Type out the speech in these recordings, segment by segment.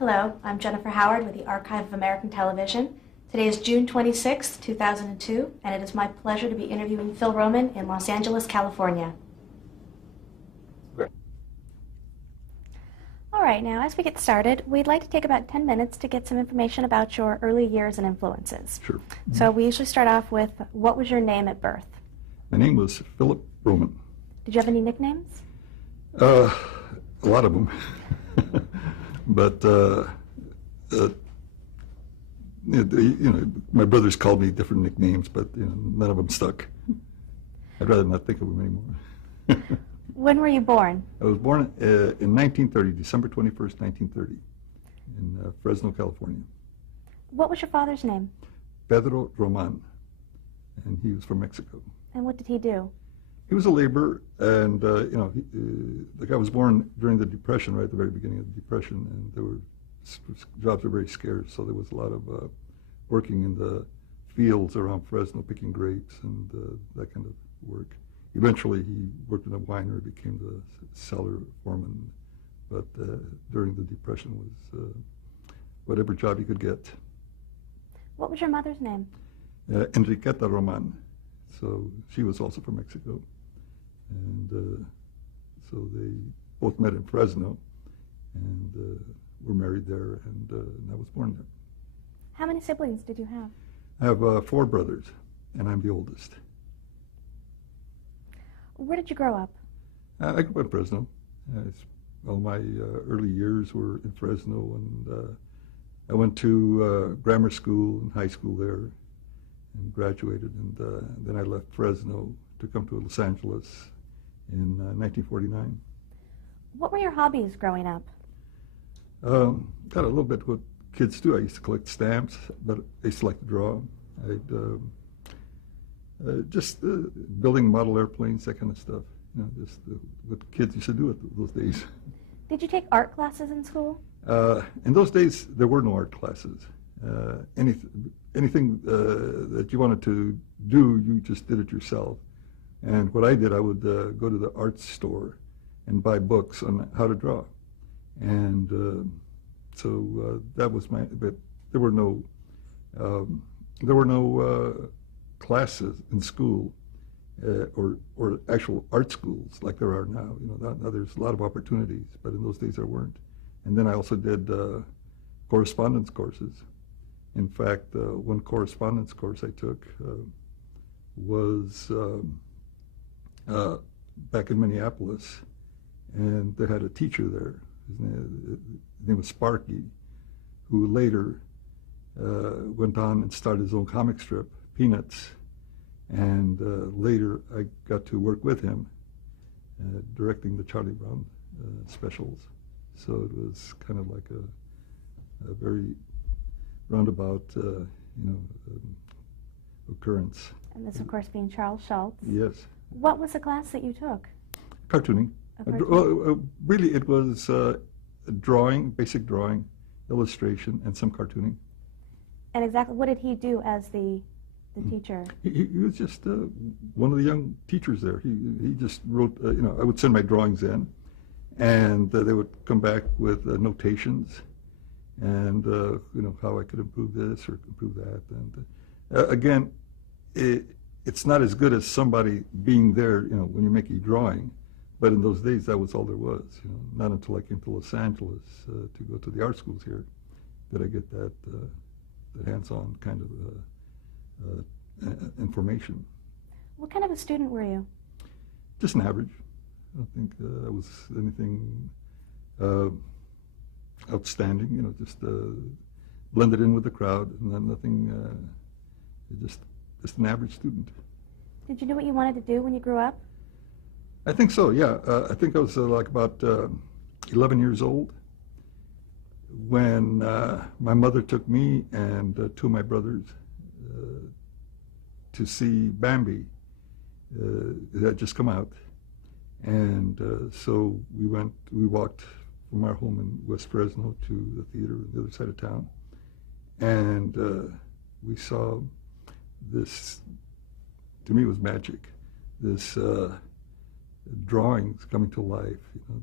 Hello, I'm Jennifer Howard with the Archive of American Television. Today is June 26, 2002, and it is my pleasure to be interviewing Phil Roman in Los Angeles, California. All right, now as we get started, we'd like to take about 10 minutes to get some information about your early years and influences. Sure. Mm-hmm. So we usually start off with, what was your name at birth? My name was Philip Roman. Did you have any nicknames? A lot of them. But, my brothers called me different nicknames, but none of them stuck. I'd rather not think of them anymore. When were you born? I was born in 1930, December 21st, 1930, in Fresno, California. What was your father's name? Pedro Roman, and he was from Mexico. And what did he do? He was a laborer, and I was born during the Depression, right at the very beginning of the Depression, and jobs were very scarce, so there was a lot of working in the fields around Fresno, picking grapes and that kind of work. Eventually, he worked in a winery, became the cellar foreman, but during the Depression was whatever job he could get. What was your mother's name? Enriqueta Roman. So she was also from Mexico. And so they both met in Fresno and were married there, and I was born there. How many siblings did you have? I have 4 brothers, and I'm the oldest. Where did you grow up? I grew up in Fresno. All my early years were in Fresno, and I went to grammar school and high school there and graduated, and then I left Fresno to come to Los Angeles in 1949. What were your hobbies growing up? Got a little bit what kids do. I used to collect stamps, but I used to like to draw. Just building model airplanes, that kind of stuff. Just what kids used to do at those days. Did you take art classes in school? In those days, there were no art classes. Anything that you wanted to do, you just did it yourself. And what I did, I would go to the art store and buy books on how to draw. And so that was but there were no classes in school or actual art schools like there are now. Now there's a lot of opportunities, but in those days there weren't. And then I also did correspondence courses. In fact, one correspondence course I took was back in Minneapolis, and they had a teacher there. His name was Sparky, who later went on and started his own comic strip, Peanuts, and later I got to work with him directing the Charlie Brown specials. So it was kind of like a very roundabout, occurrence. And this, of course, being Charles Schultz. Yes. What was the class that you took? Cartooning. Really, it was drawing, basic drawing, illustration, and some cartooning. And exactly what did he do as the teacher? He was just one of the young teachers there. He just wrote, I would send my drawings in, and they would come back with notations and, how I could improve this or improve that. And again, it's not as good as somebody being there, when you're making a drawing. But in those days, that was all there was. Not until I came to Los Angeles to go to the art schools here did I get that hands-on kind of information. What kind of a student were you? Just an average. I don't think I was anything outstanding. Just blended in with the crowd, and then nothing. Just an average student. Did you know what you wanted to do when you grew up? I think so, yeah. I think I was like about 11 years old when my mother took me and 2 of my brothers to see Bambi. It had just come out. And so we walked from our home in West Fresno to the theater on the other side of town. And we saw this, to me it was magic, this drawings coming to life. You know,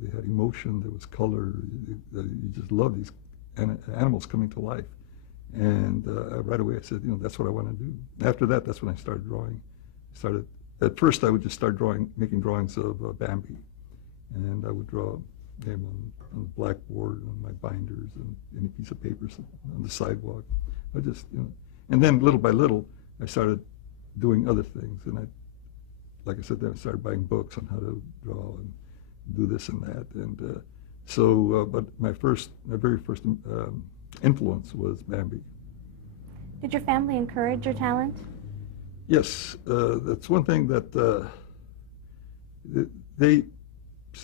they had emotion. There was color. You just love these animals coming to life. And right away I said, you know, that's what I want to do. After that, that's when I started drawing. At first I would just start making drawings of Bambi, and I would draw him on the blackboard, on my binders, and any piece of paper on the sidewalk. I just, you know, and then little by little I started doing other things, and like I said, then I started buying books on how to draw and do this and that, and but my very first influence was Bambi. Did your family encourage your talent? Yes, that's one thing that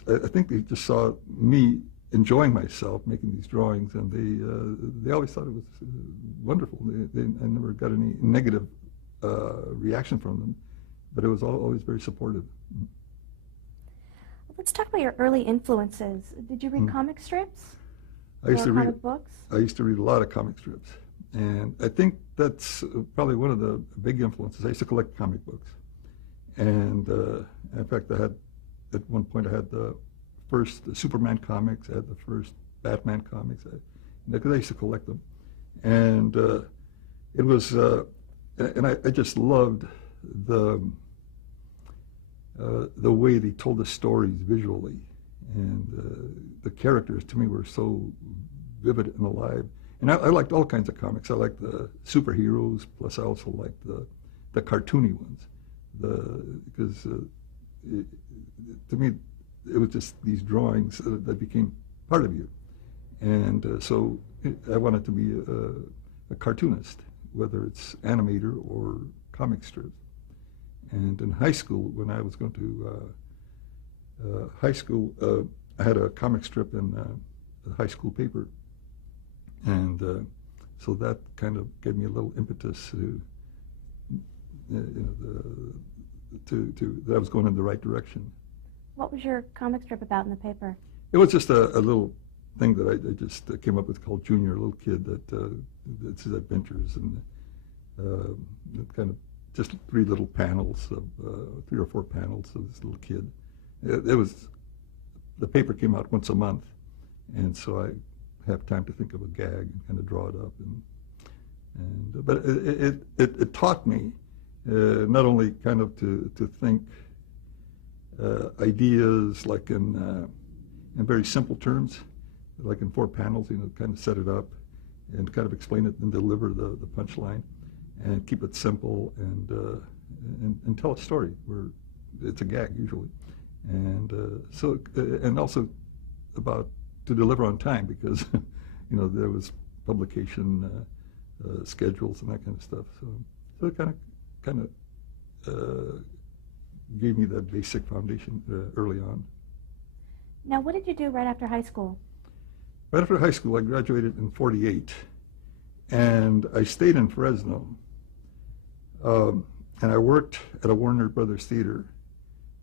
I think they just saw me enjoying myself making these drawings, and they always thought it was wonderful. I never got any negative reaction from them, but it was always very supportive. Let's talk about your early influences. Did you read comic strips? I used to read comic books? I used to read a lot of comic strips, and I think that's probably one of the big influences. I used to collect comic books, and in fact, at one point I had the first Superman comics. I had the first Batman comics, because I used to collect them, and it was, and I just loved the way they told the stories visually, and the characters to me were so vivid and alive. And I liked all kinds of comics. I liked the superheroes, plus I also liked the cartoony ones, because to me it was just these drawings that became part of you. And so I wanted to be a cartoonist, whether it's animator or comic strips. And in high school, when I was going to high school, I had a comic strip in the high school paper. And so that kind of gave me a little impetus to that I was going in the right direction. What was your comic strip about in the paper? It was just a little thing that I just came up with called Junior, a little kid that's his adventures, and kind of just three or four panels of this little kid. It was, the paper came out once a month, and so I have time to think of a gag and kind of draw it up, but it taught me not only kind of to think ideas like in very simple terms, like in 4 panels, kind of set it up and kind of explain it and deliver the punchline, and keep it simple and tell a story where it's a gag usually, and and also about to deliver on time, because there was publication schedules and that kind of stuff. So it kind of gave me that basic foundation early on. Now, what did you do right after high school? Right after high school, I graduated in '48, and I stayed in Fresno, and I worked at a Warner Brothers theater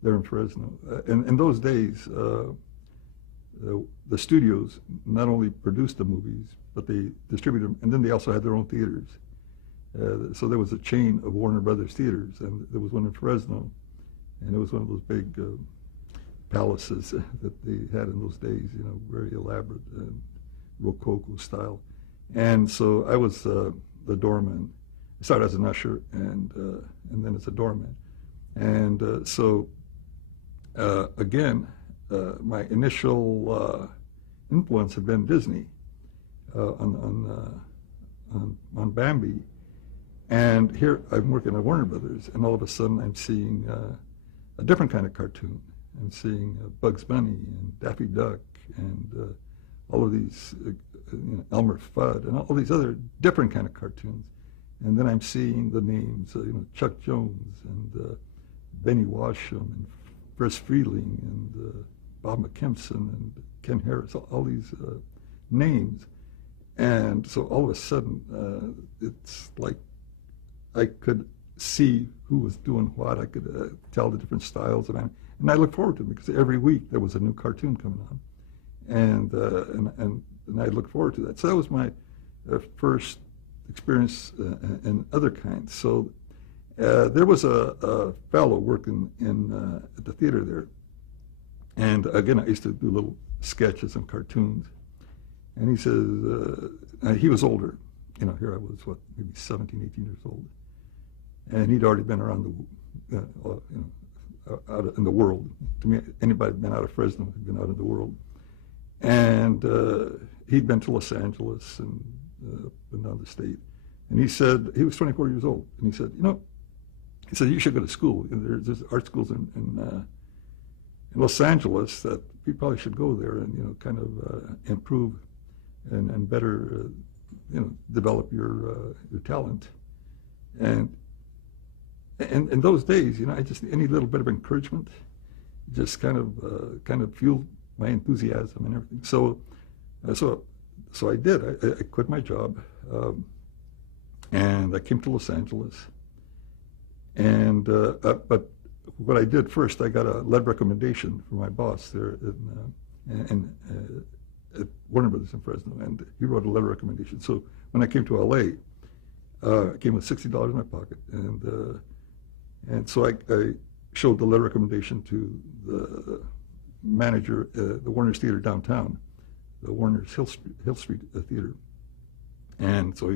there in Fresno. In those days, the studios not only produced the movies, but they distributed them, and then they also had their own theaters. So there was a chain of Warner Brothers theaters, and there was one in Fresno, and it was one of those big palaces that they had in those days, very elaborate and Rococo style. And so I was the doorman. I started as an usher, and then as a doorman. And so again, my initial influence had been Disney on Bambi, and here I'm working at Warner Brothers, and all of a sudden I'm seeing a different kind of cartoon. I'm seeing Bugs Bunny and Daffy Duck and all of these, Elmer Fudd and all these other different kind of cartoons. And then I'm seeing the names, Chuck Jones and Benny Washam and Friz Freleng and Bob McKimson and Ken Harris, all these names. And so all of a sudden, it's like I could see who was doing what. I could tell the different styles of anime. And I look forward to them, because every week there was a new cartoon coming on. And I look forward to that. So that was my first experience in other kinds. So, there was a fellow working at the theater there. And again, I used to do little sketches and cartoons. And he says, he was older. You know, here I was, maybe 17, 18 years old. And he'd already been around out in the world. To me, anybody who'd been out of Fresno had been out in the world. And he'd been to Los Angeles and been down the state. And he said, he was 24 years old. And he said, you should go to school. There's art schools in Los Angeles that you probably should go there and, kind of improve and better, develop your talent. And in those days, I just, any little bit of encouragement just kind of fueled my enthusiasm and everything. So I did. I quit my job, and I came to Los Angeles. And but what I did first, I got a letter recommendation from my boss there at Warner Brothers in Fresno, and he wrote a letter recommendation. So when I came to LA, I came with $60 in my pocket, and so I showed the letter recommendation to the manager at the Warner's Theater downtown, the Warner's Hill Street Theater, and so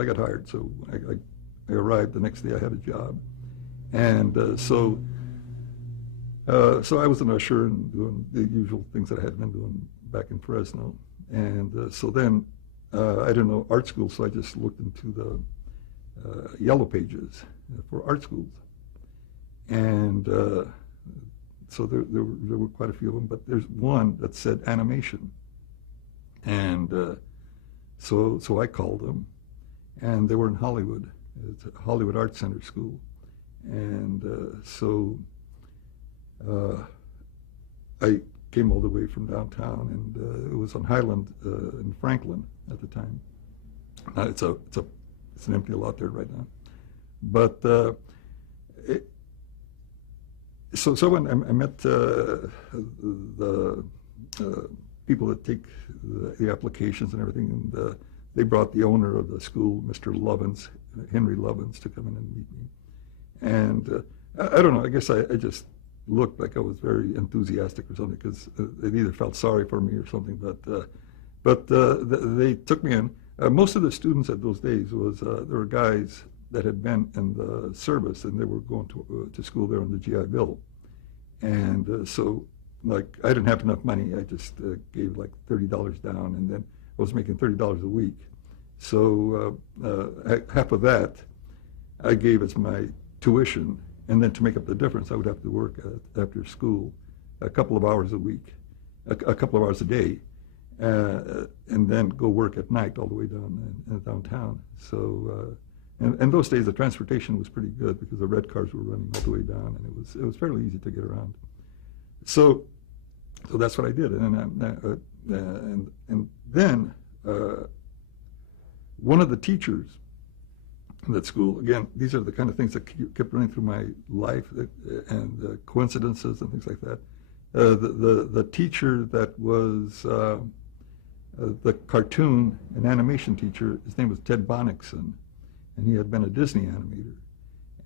I got hired. So I arrived the next day. I had a job, and so I was an usher and doing the usual things that I had been doing back in Fresno. And so then I didn't know art school, so I just looked into the yellow pages for art schools. And so there were quite a few of them, but there's one that said animation. And so I called them, and they were in Hollywood. It's a Hollywood Art Center school. And so I came all the way from downtown, and it was on Highland in Franklin at the time. It's an empty lot there right now. But so when I met the people that take the applications and everything, and they brought the owner of the school, Mr. Lovins, Henry Lovins, to come in and meet me. And I don't know, I guess I just looked like I was very enthusiastic or something, because they either felt sorry for me or something, but they took me in. Most of the students at those days there were guys that had been in the service, and they were going to school there on the GI Bill. And so, like, I didn't have enough money. I just gave like $30 down, and then I was making $30 a week. So half of that I gave as my tuition, and then to make up the difference, I would have to work after school a couple of hours a week, a couple of hours a day, and then go work at night all the way downtown. So, and those days the transportation was pretty good, because the red cars were running all the way down, and it was fairly easy to get around. So that's what I did, and then one of the teachers in that school, again, these are the kind of things that kept running through my life, and coincidences and things like that. The teacher that was the cartoon and animation teacher, his name was Ted Bonnickson, and he had been a Disney animator.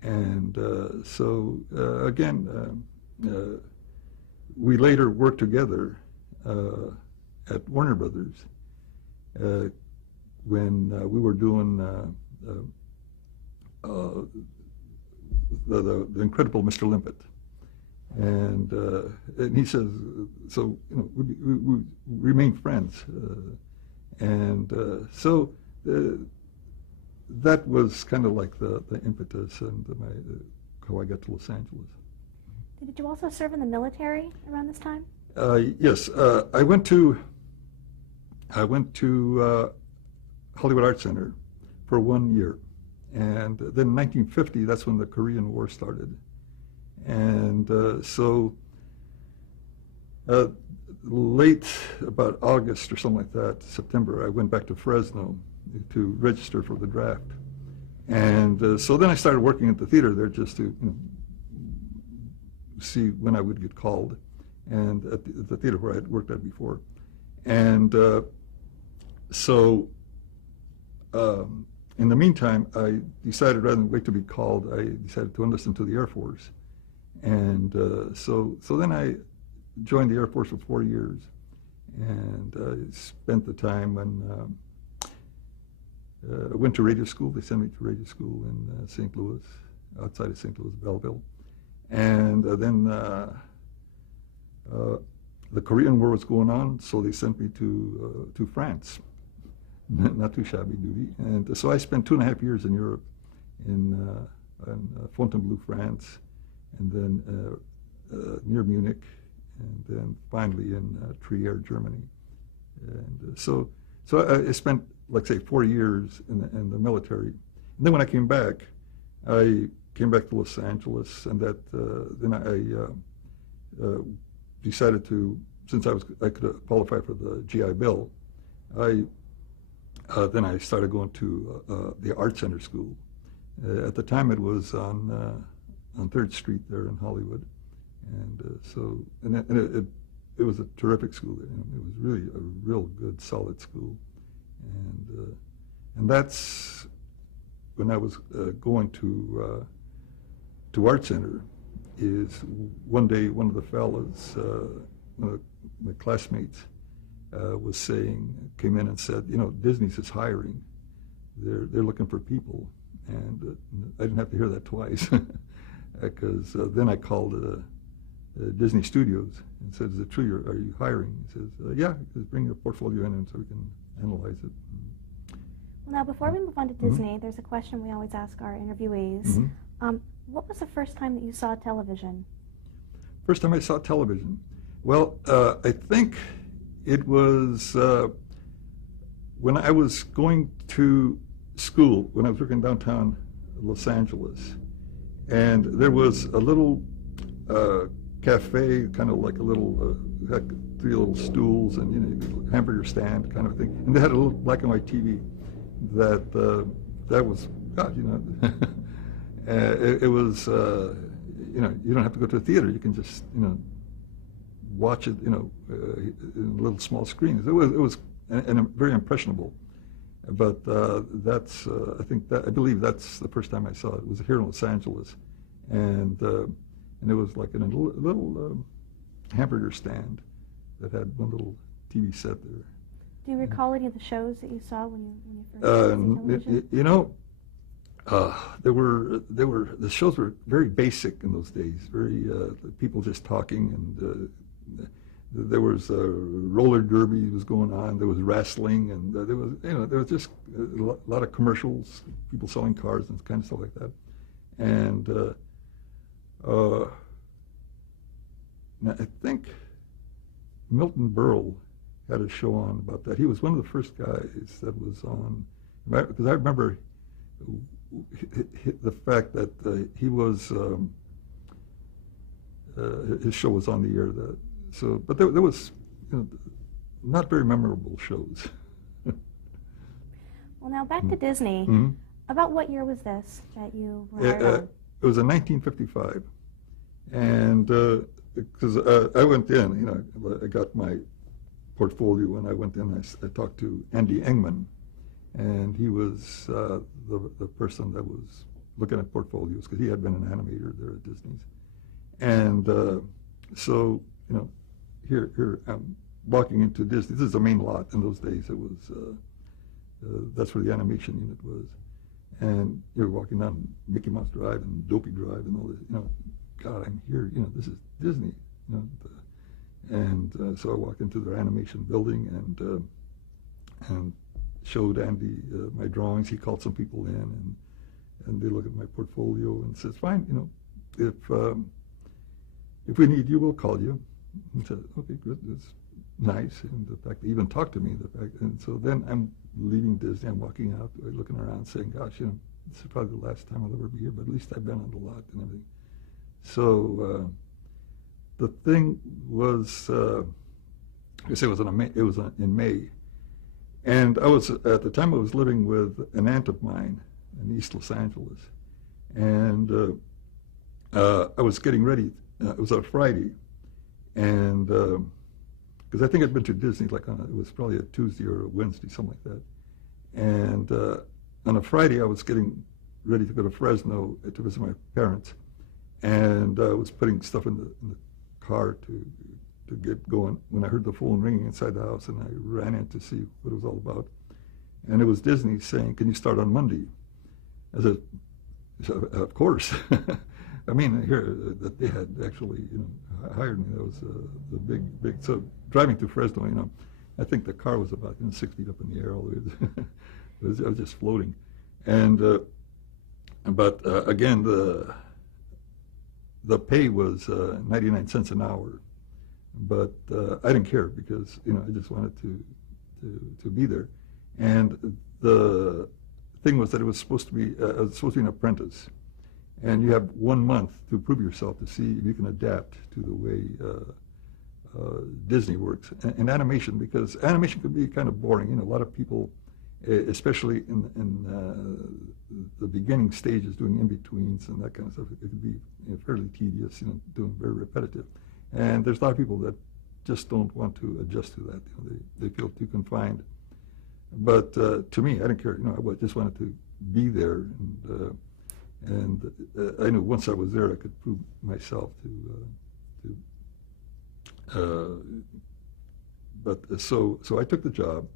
And so again, we later worked together at Warner Brothers when we were doing the incredible Mr. Limpet. And he says, so we remained friends. So that was kind of like the impetus and how I got to Los Angeles. Did you also serve in the military around this time? Yes, I went to Hollywood Art Center for 1 year, and then in 1950, that's when the Korean War started, and so late about August or something like that, September, I went back to Fresno to register for the draft, and so then I started working at the theater there just to see when I would get called, and at the theater where I had worked at before. And so in the meantime, I decided rather than wait to be called, I decided to enlist into the Air Force. And so then I joined the Air Force for 4 years, and I spent the time when I went to radio school. They sent me to radio school in St. Louis, outside of St. Louis, Belleville. And then the Korean War was going on, so they sent me to France. Not too shabby duty. And so I spent 2.5 years in Europe, in Fontainebleau, France, and then near Munich, and then finally in Trier, Germany. And so I spent, like say, 4 years in the military. And then when I came back to Los Angeles, and then I decided to, since I could qualify for the GI Bill, then I started going to the Art Center School. At the time, it was on 3rd Street there in Hollywood, and it was a terrific school. It was really a real good, solid school, and that's when I was going to Art Center. Is one day one of the fellas, one of my classmates, came in and said, Disney's is hiring. They're looking for people. And I didn't have to hear that twice, because then I called Disney Studios and said, is it true, are you hiring? He says, yeah, just bring your portfolio in and so we can analyze it. Well, now, before we move on to Disney, there's a question we always ask our interviewees. What was the first time that you saw television? First time I saw television? Well, I think it was when I was going to school, when I was working downtown Los Angeles, and there was a little cafe, kind of like a little, had 3 little stools and hamburger stand kind of thing, and they had a little black and white TV that was, God, it was, you don't have to go to a theater. You can just, watch it, in little small screens. It was very impressionable. But that's, I believe that's the first time I saw it. It was here in Los Angeles, and it was like in a little hamburger stand that had one little TV set there. Do you recall any of the shows that you saw when you first saw television? The shows were very basic in those days. Very people just talking, and there was roller derby was going on. There was wrestling, and there was just a lot of commercials, people selling cars and kind of stuff like that. And now I think Milton Berle had a show on about that. He was one of the first guys that was on, because I remember the fact that he was his show was on the air. But there was not very memorable shows. Well, now back to Disney. About what year was this that you were hired on? It was in 1955, and because I went in, I got my portfolio, and I went in. I talked to Andy Engman, and he was the person that was looking at portfolios, because he had been an animator there at Disney's. And so, here I'm walking into Disney. This is the main lot. In those days, it was that's where the animation unit was. And you're walking down Mickey Mouse Drive and Dopey Drive and all this. God, I'm here. This is Disney. And so I walked into their animation building and showed Andy my drawings. He called some people in, and they looked at my portfolio and says, "Fine, if we need you, we'll call you." And said, "Okay, good. That's nice." And the fact they even talked to me, and so then I'm leaving Disney. I'm walking out, looking around, saying, "Gosh, this is probably the last time I'll ever be here, but at least I've been on the lot and everything." So the thing was, I say it was in May, and I was at the time I was living with an aunt of mine in East Los Angeles, and I was getting ready. It was on a Friday, and because I think I'd been to Disney it was probably a Tuesday or a Wednesday, something like that, and on a Friday, I was getting ready to go to Fresno to visit my parents, and I was putting stuff in the car to get going when I heard the phone ringing inside the house, and I ran in to see what it was all about. And it was Disney saying, "Can you start on Monday?" I said, "Of course." I mean, here that they had actually, hired me. That was the big. So driving to Fresno, I think the car was about 6 feet up in the air all the way. I was just floating, and but again, the pay was 99 cents an hour, but I didn't care because I just wanted to be there, and the thing was that it was supposed to be I was supposed to be an apprentice, and you have 1 month to prove yourself to see if you can adapt to the way Disney works and animation, because animation could be kind of boring. A lot of people, especially in the beginning stages, doing in-betweens and that kind of stuff, it could be fairly tedious, doing very repetitive. And there's a lot of people that just don't want to adjust to that. They feel too confined. But to me, I didn't care. I just wanted to be there, and I knew once I was there, I could prove myself but so I took the job,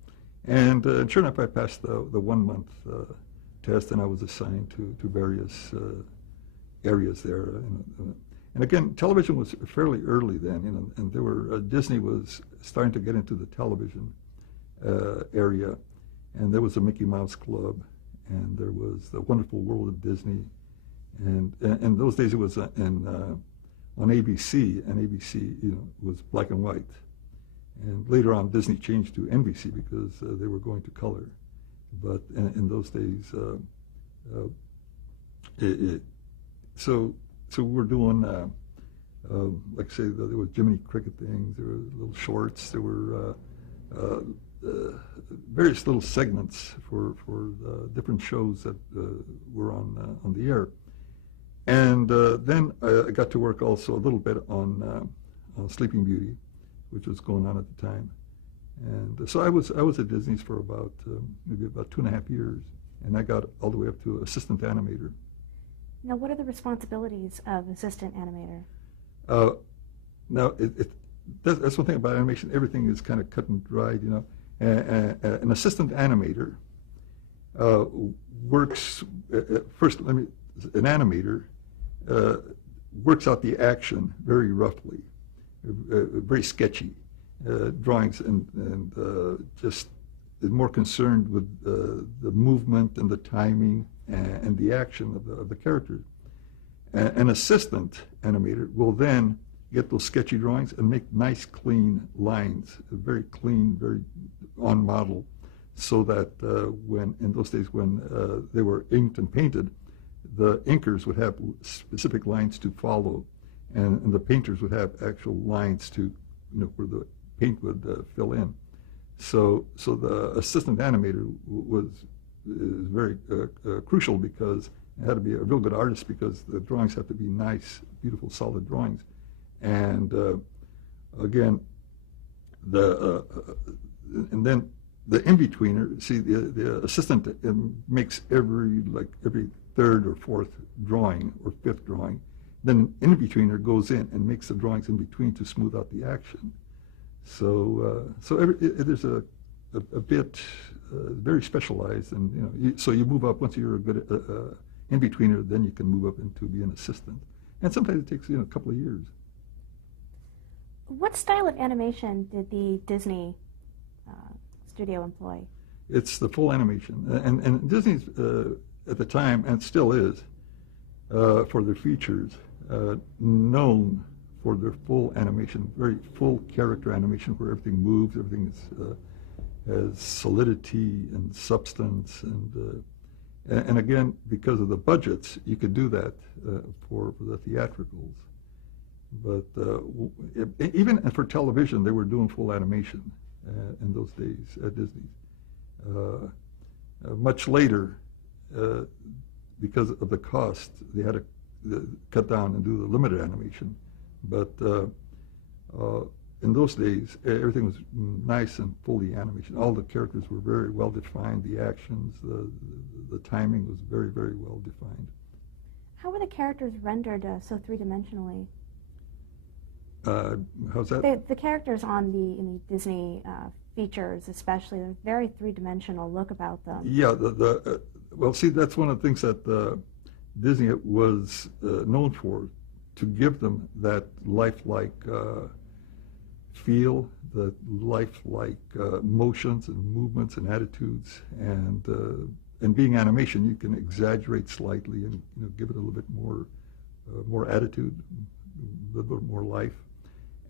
and sure enough, I passed the 1 month test, and I was assigned to various areas there. And again, television was fairly early then, and there were Disney was starting to get into the television area, and there was a Mickey Mouse Club, and there was the Wonderful World of Disney, and in those days it was on ABC, and ABC was black and white, and later on Disney changed to NBC because they were going to color, but in those days, so we were doing like I say, there was Jiminy Cricket things, there were little shorts, there were various little segments for different shows that were on the air. And then I got to work also a little bit on Sleeping Beauty, which was going on at the time. And so I was at Disney's for maybe about 2.5 years, and I got all the way up to assistant animator. Now, what are the responsibilities of assistant animator? Now, that's one thing about animation. Everything is kind of cut and dried, An assistant animator works, first, an animator works out the action very roughly, very sketchy drawings, and just is more concerned with the movement and the timing and the action of the characters. An assistant animator will then get those sketchy drawings and make nice, clean lines, very clean, very on model, so that when in those days when they were inked and painted, the inkers would have specific lines to follow, and the painters would have actual lines to, where the paint would fill in. So the assistant animator is very crucial, because it had to be a real good artist, because the drawings have to be nice, beautiful, solid drawings. And again, and then the in-betweener, see, the assistant makes every third or fourth drawing or fifth drawing. Then an in-betweener goes in and makes the drawings in between to smooth out the action. So there's a bit very specialized, and so you move up once you're a good in-betweener, then you can move up into be an assistant, and sometimes it takes a couple of years. What style of animation did the Disney studio employ? It's the full animation, and Disney's at the time, and still is, for their features, known for their full animation, very full character animation, where everything moves, everything has solidity and substance, and again, because of the budgets, you could do that for the theatricals. But even for television, they were doing full animation in those days at Disney. Much later, because of the cost, they had to cut down and do the limited animation. But in those days, everything was nice and fully animation. All the characters were very well defined. The actions, the timing was very, very well defined. How were the characters rendered so three-dimensionally? How's that? The characters in the Disney features, especially, there's a very three-dimensional look about them. Yeah, well, see, that's one of the things that Disney was known for, to give them that lifelike feel, the lifelike motions and movements and attitudes, and being animation, you can exaggerate slightly and give it a little bit more attitude, a little bit more life.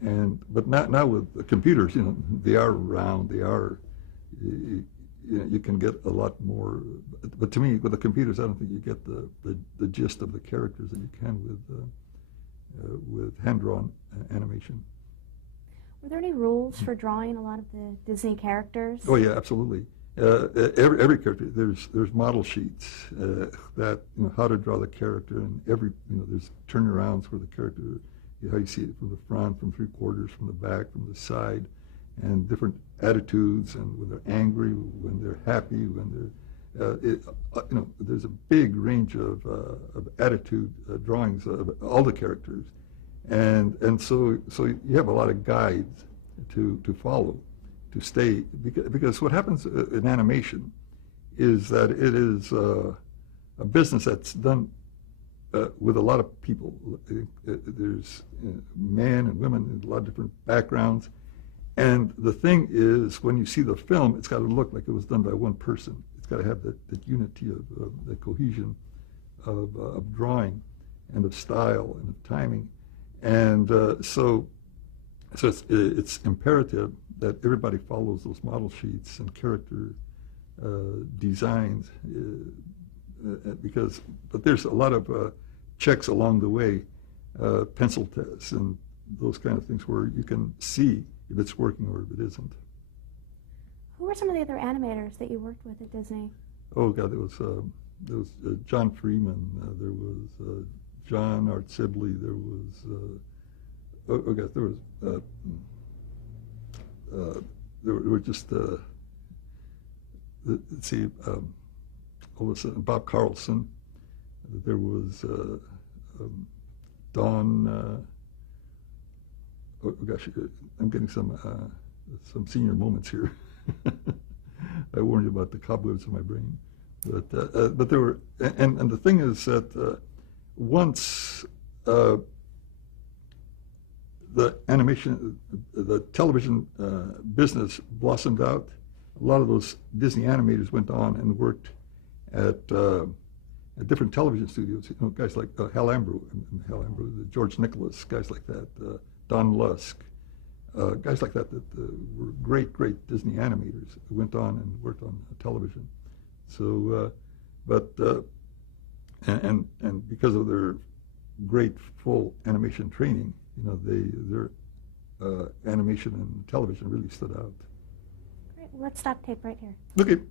But now with the computers, they are round, they are. You can get a lot more, but to me, with the computers, I don't think you get the gist of the characters that you can with hand-drawn animation. Were there any rules for drawing a lot of the Disney characters? Oh yeah, absolutely. Every character, there's model sheets that how to draw the character, and there's turnarounds where the character, how you see it from the front, from three-quarters, from the back, from the side, and different attitudes, and when they're angry, when they're happy, when they're, there's a big range of attitude drawings of all the characters, and so you have a lot of guides to follow, to stay, because what happens in animation is that it is a business that's done with a lot of people. There's men and women in a lot of different backgrounds. And the thing is, when you see the film, it's got to look like it was done by one person. It's got to have that unity of the cohesion of drawing and of style and of timing. And so it's imperative that everybody follows those model sheets and character designs, but there's a lot of checks along the way, pencil tests and those kind of things where you can see if it's working or if it isn't. Who were some of the other animators that you worked with at Disney? Oh God, there was John Freeman. There was John Art Sibley. There was there were just let's see, all of a sudden Bob Carlson. There was Don. Oh gosh, I'm getting some senior moments here. I warned you about the cobwebs in my brain, but there were, and the thing is that once the animation, the television business blossomed out, a lot of those Disney animators went on and worked at different television studios. Guys like Hal Ambro, George Nicholas, guys like that. Don Lusk, guys like that were great Disney animators who went on and worked on television. So, and because of their great full animation training, their animation and television really stood out. Great. Well, let's stop tape right here. Okay.